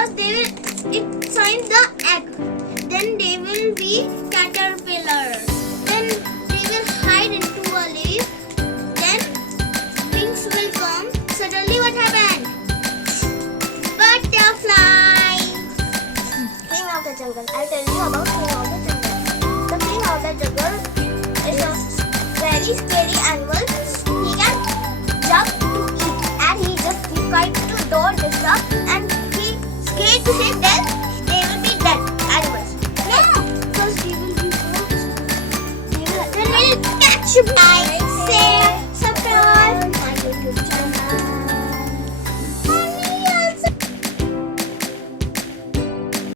First they will find the egg. Then they will be caterpillar. Then they will hide into a leaf. Then wings will come. Suddenly what happened? Butterfly. King of the jungle. I'll tell you about king of the jungle. The king of the jungle is a very scary animal. He can jump to eat and he just tried to door this up and he scared to his death.